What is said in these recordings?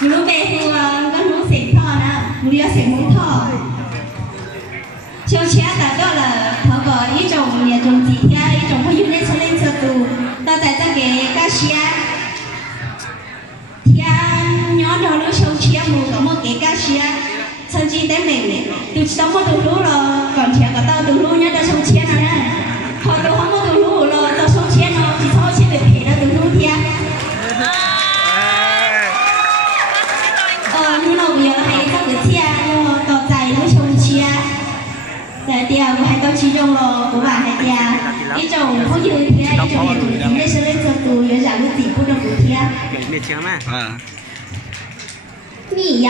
Lu về thì con muốn xịn thọ nè, muốn đi xịn muốn thọ. Chiều chia cả đó là họ có ý trồng nhà trồng gì kia, ý trồng có dùng để cho lên cho tù. Ta tại ra cái cá xia, thì nhỏ đó lúc chiều chia mua có một cái cá xia, sau khi đến mình, từ sau một từ lúc rồi còn chia cả tao từ lúc nhá đã chiều chia nè, họ từ không một từ lúc rồi tao chiều chia nó chỉ sau chia được thì đã từ lúc thì nhưng mà bây giờ hay các cái chia tỏ dài nó trồng chia tại tiền của hai tao chi trong lò của bà hai tiền đi trồng có nhiều thì ai trồng nhiều thì sẽ lên cho tù giờ giảm cái gì cũng được của chia để chiếm mà nhỉ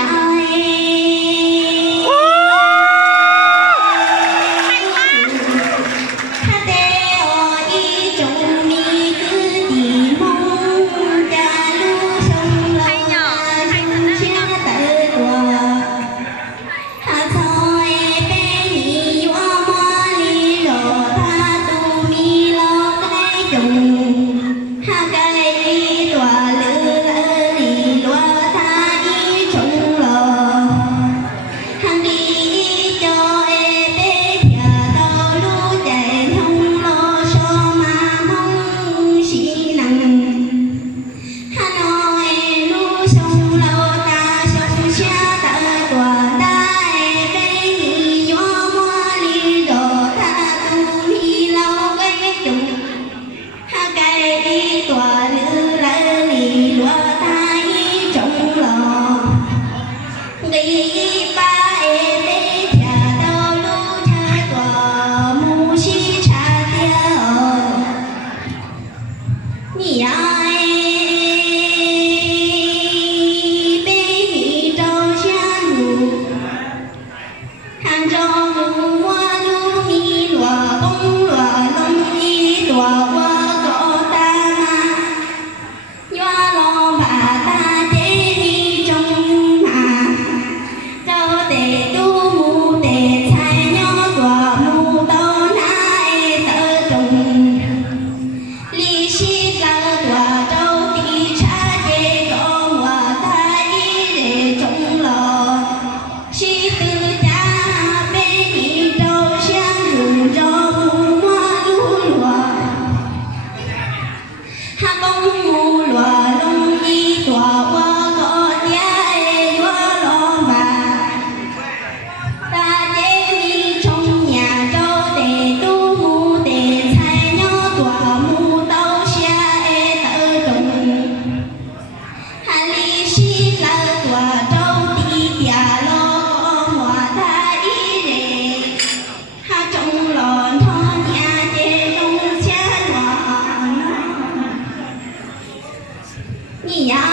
nhỉ